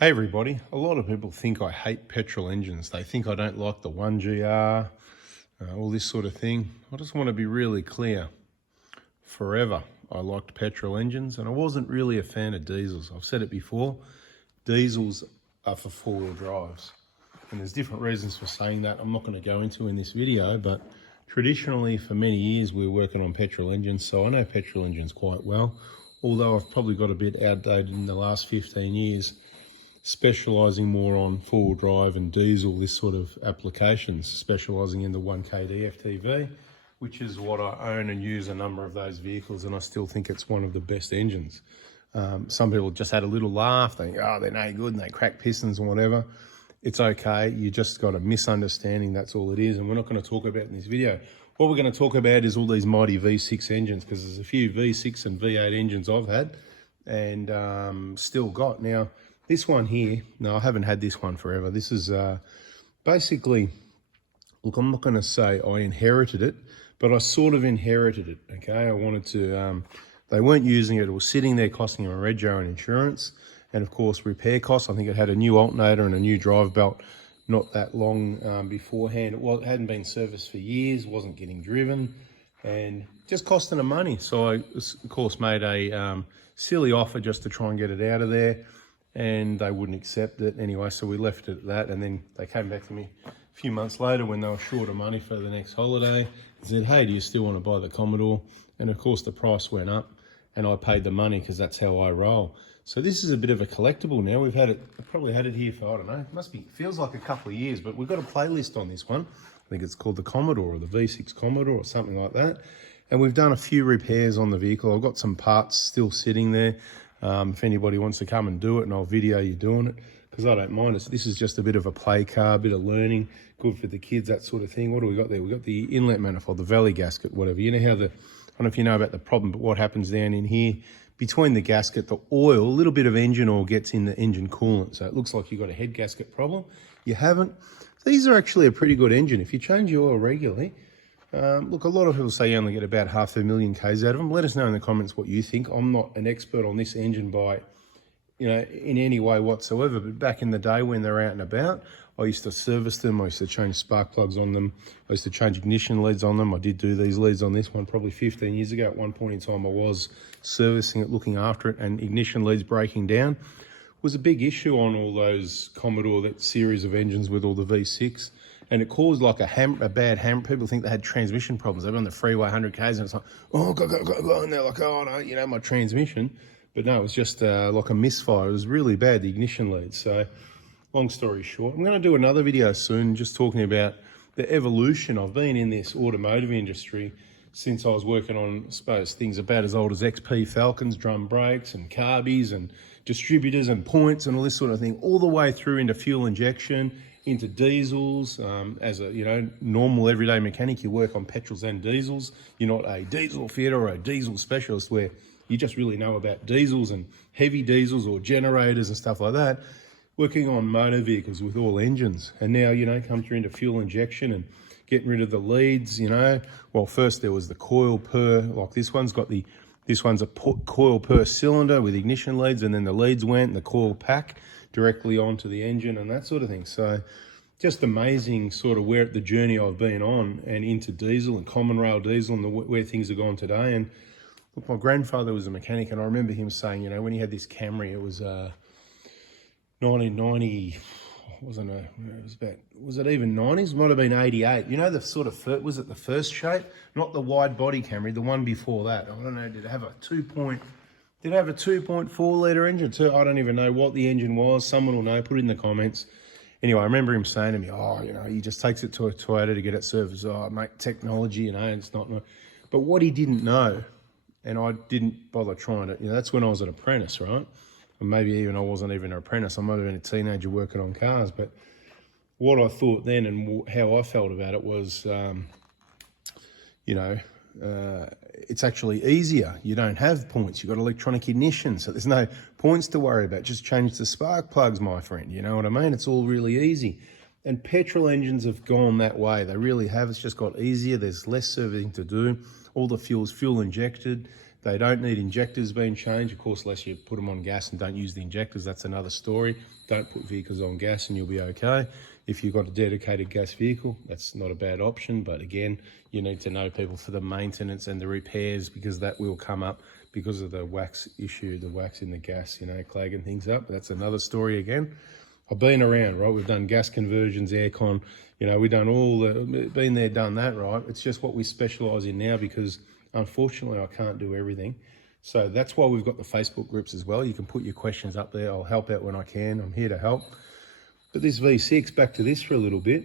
Hey everybody, a lot of people think I hate petrol engines. They think I don't like the 1GR, all this sort of thing. I just want to be really clear. Forever I liked petrol engines and I wasn't really a fan of diesels. I've said it before, diesels are for four-wheel drives. And there's different reasons for saying that I'm not going to go into in this video, but traditionally for many years we were working on petrol engines, so I know petrol engines quite well, although I've probably got a bit outdated in the last 15 years. Specialising more on four-wheel drive and diesel, this sort of applications, specialising in the 1KD FTV, which is what I own and use a number of those vehicles, and I still think it's one of the best engines. Some people just had a little laugh, they think, oh, they're no good and they crack pistons and whatever. It's okay, you just got a misunderstanding, that's all it is, and we're not going to talk about in this video. What we're going to talk about is all these mighty V6 engines, because there's a few V6 and V8 engines I've had and still got. Now, this one here, no, I haven't had this one forever. This is basically, look, I'm not going to say I inherited it, but I sort of inherited it, okay? I wanted to, they weren't using it. It was sitting there costing them a rego and insurance, and of course repair costs. I think it had a new alternator and a new drive belt not that long beforehand. It hadn't been serviced for years, wasn't getting driven, and just costing them money. So I, of course, made a silly offer just to try and get it out of there, and they wouldn't accept it anyway, so we left it at that. And then they came back to me a few months later when they were short of money for the next holiday and said, hey, do you still want to buy the Commodore? And of course the price went up and I paid the money because that's how I roll. So this is a bit of a collectible now. We've had it, I've probably had it here for, I don't know, feels like a couple of years, but we've got a playlist on this one. I think it's called the Commodore or the V6 Commodore or something like that. And we've done a few repairs on the vehicle. I've got some parts still sitting there. If anybody wants to come and do it, and I'll video you doing it, because I don't mind it. So this is just a bit of a play car, a bit of learning, good for the kids, that sort of thing. What do we got there? We got the inlet manifold, the valley gasket, whatever. You know how I don't know if you know about the problem, but what happens down in here, between the gasket, the oil, a little bit of engine oil gets in the engine coolant. So it looks like you've got a head gasket problem. You haven't. These are actually a pretty good engine. If you change your oil regularly, look, a lot of people say you only get about 500,000 Ks out of them. Let us know in the comments what you think. I'm not an expert on this engine by, in any way whatsoever, but back in the day when they're out and about, I used to service them. I used to change spark plugs on them. I used to change ignition leads on them. I did do these leads on this one probably 15 years ago. At one point in time, I was servicing it, looking after it, and ignition leads breaking down was a big issue on all those Commodore, that series of engines with all the V6. And it caused like a bad hammer. People think they had transmission problems. They're on the freeway 100 Ks and it's like, oh, go. And they're like, oh, no, my transmission. But no, it was just like a misfire. It was really bad, the ignition lead. So long story short, I'm going to do another video soon just talking about the evolution. I've been in this automotive industry since I was working on, I suppose, things about as old as XP Falcons, drum brakes and carbies and distributors and points and all this sort of thing, all the way through into fuel injection, into diesels. As a normal everyday mechanic, you work on petrols and diesels. You're not a diesel fitter or a diesel specialist where you just really know about diesels and heavy diesels or generators and stuff like that. Working on motor vehicles with all engines, and now come through into fuel injection and getting rid of the leads. Well, first there was the coil per, like this one's a coil per cylinder with ignition leads, and then the leads went and the coil pack directly onto the engine and that sort of thing. So just amazing sort of where the journey I've been on and into diesel and common rail diesel and where things have gone today. And look, my grandfather was a mechanic, and I remember him saying, when he had this Camry, it was 1990, was it even 90s? Might have been 88. The sort of, was it the first shape? Not the wide body Camry, the one before that. I don't know, did it have a 2.4 litre engine too? I don't even know what the engine was. Someone will know, put it in the comments. Anyway, I remember him saying to me, he just takes it to a Toyota to get it serviced. Oh, mate, technology, it's not. But what he didn't know, and I didn't bother trying it, that's when I was an apprentice, right? Or maybe even I wasn't even an apprentice. I might have been a teenager working on cars. But what I thought then and how I felt about it was, it's actually easier. You don't have points. You've got electronic ignition, so there's no points to worry about. Just change the spark plugs, my friend. You know what I mean? It's all really easy. And petrol engines have gone that way. They really have. It's just got easier. There's less servicing to do. All the fuel's fuel injected. They don't need injectors being changed, of course, unless you put them on gas and don't use the injectors. That's another story. Don't put vehicles on gas and you'll be okay. If you've got a dedicated gas vehicle, that's not a bad option. But again, you need to know people for the maintenance and the repairs, because that will come up because of the wax issue, the wax in the gas, clagging things up. That's another story again. I've been around, right? We've done gas conversions, aircon, we've done been there, done that, right? It's just what we specialise in now, because unfortunately I can't do everything. So that's why we've got the Facebook groups as well. You can put your questions up there. I'll help out when I can. I'm here to help. But this V6, back to this for a little bit.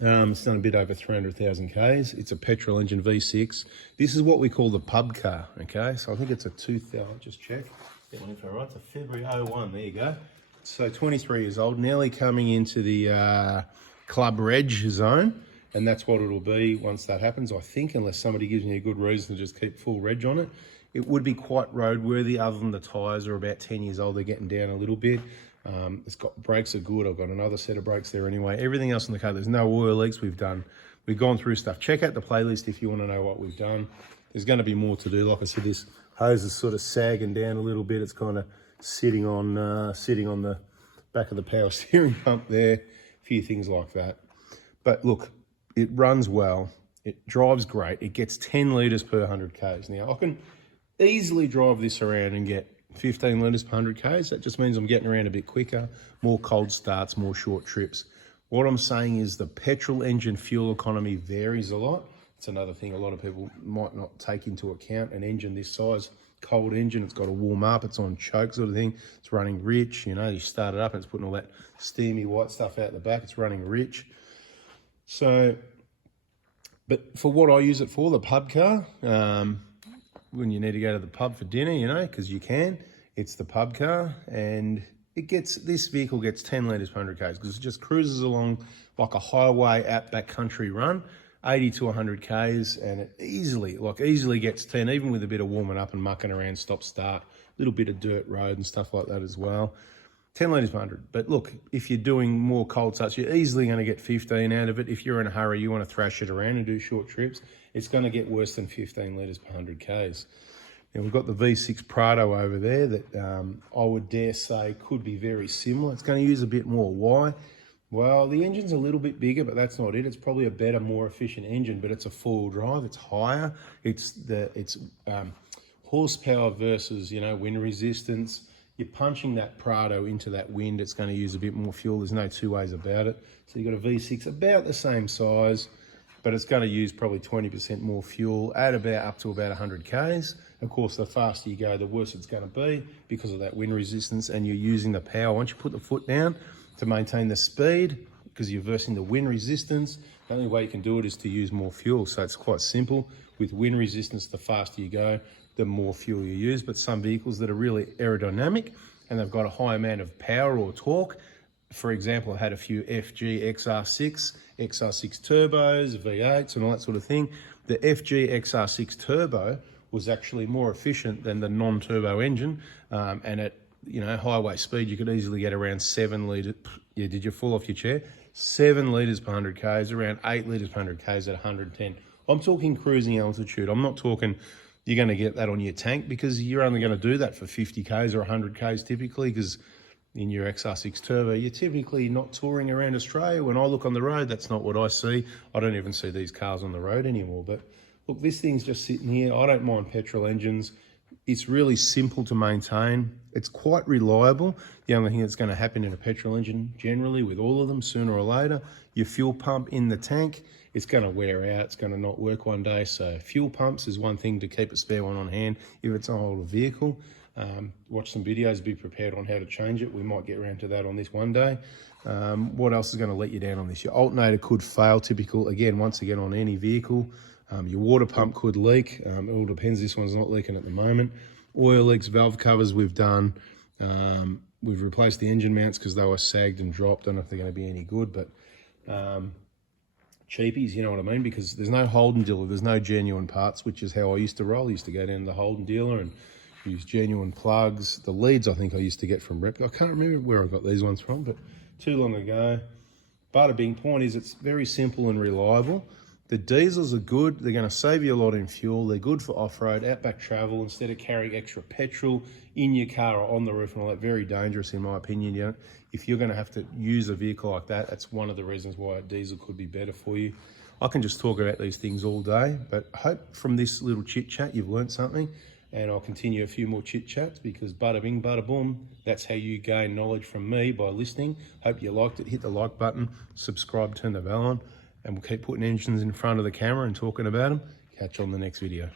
It's done a bit over 300,000 Ks. It's a petrol engine V6. This is what we call the pub car, okay? So I think it's a 2000, just check. Get my info right, it's a February 01, there you go. So 23 years old, nearly coming into the club reg zone. And that's what it'll be once that happens, I think, unless somebody gives me a good reason to just keep full reg on it. It would be quite roadworthy, other than the tyres are about 10 years old. They're getting down a little bit. It's got brakes are good. I've got another set of brakes there anyway. Everything else in the car, there's no oil leaks. We've gone through stuff. Check out the playlist if you want to know what we've done. There's going to be more to do. Like I said, this hose is sort of sagging down a little bit. It's kind of sitting on the back of the power steering pump there. A few things like that. But look, it runs well. It drives great. It gets 10 litres per 100 Ks. Now, I can easily drive this around and get 15 litres per 100 Ks. That just means I'm getting around a bit quicker, more cold starts, more short trips. What I'm saying is the petrol engine fuel economy varies a lot. It's another thing a lot of people might not take into account. An engine this size, cold engine, it's got to warm up, it's on choke sort of thing. It's running rich, you start it up and it's putting all that steamy white stuff out the back. It's running rich. So, but for what I use it for, the pub car, when you need to go to the pub for dinner, because you can, it's the pub car, and this vehicle gets 10 litres per 100 Ks, because it just cruises along like a highway outback country run, 80 to 100 Ks, and it easily gets 10, even with a bit of warming up and mucking around, stop start, a little bit of dirt road and stuff like that as well. 10 litres per 100. But look, if you're doing more cold starts, you're easily going to get 15 out of it. If you're in a hurry, you want to thrash it around and do short trips, it's going to get worse than 15 litres per 100 Ks. Now we've got the V6 Prado over there that I would dare say could be very similar. It's going to use a bit more. Why? Well, the engine's a little bit bigger, but that's not it. It's probably a better, more efficient engine, but it's a four-wheel drive. It's higher. It's horsepower versus, wind resistance. You're punching that Prado into that wind, it's going to use a bit more fuel. There's no two ways about it. So you've got a V6 about the same size, but it's going to use probably 20% more fuel at up to about 100 Ks. Of course, the faster you go, the worse it's going to be because of that wind resistance, and you're using the power. Once you put the foot down to maintain the speed, because you're versing the wind resistance, the only way you can do it is to use more fuel. So it's quite simple. With wind resistance, the faster you go, the more fuel you use. But some vehicles that are really aerodynamic and they've got a high amount of power or torque, for example, I had a few FG XR6 turbos, V8s and all that sort of thing. The FG XR6 turbo was actually more efficient than the non-turbo engine, and at highway speed you could easily get around 7 litres. Yeah, did you fall off your chair? 7 litres per 100 Ks, around 8 litres per 100 Ks at 110. I'm talking cruising altitude. I'm not talking you're going to get that on your tank, because you're only going to do that for 50 Ks or 100 Ks typically, because in your XR6 Turbo, you're typically not touring around Australia. When I look on the road, that's not what I see. I don't even see these cars on the road anymore. But look, this thing's just sitting here. I don't mind petrol engines. It's really simple to maintain. It's quite reliable. The only thing that's going to happen in a petrol engine, generally with all of them, sooner or later, your fuel pump in the tank, it's going to wear out. It's going to not work one day. So fuel pumps is one thing to keep a spare one on hand if it's an older vehicle. Watch some videos, be prepared on how to change it. We might get around to that on this one day. What else is going to let you down on this? Your alternator could fail, typical, once again on any vehicle. Your water pump could leak. It all depends. This one's not leaking at the moment. Oil leaks, valve covers we've done. We've replaced the engine mounts because they were sagged and dropped. Don't know if they're going to be any good, but cheapies, you know what I mean? Because there's no Holden dealer, there's no genuine parts, which is how I used to roll. I used to go down to the Holden dealer and use genuine plugs. The leads I think I used to get from Rep. I can't remember where I got these ones from, but too long ago. Bada bing, point is it's very simple and reliable. The diesels are good. They're going to save you a lot in fuel. They're good for off-road, outback travel, instead of carrying extra petrol in your car or on the roof and all that. Very dangerous, in my opinion. You know, if you're going to have to use a vehicle like that, that's one of the reasons why a diesel could be better for you. I can just talk about these things all day, but I hope from this little chit-chat you've learned something, and I'll continue a few more chit-chats, because bada bing, bada boom, that's how you gain knowledge from me, by listening. Hope you liked it. Hit the like button, subscribe, turn the bell on, and we'll keep putting engines in front of the camera and talking about them. Catch you on the next video.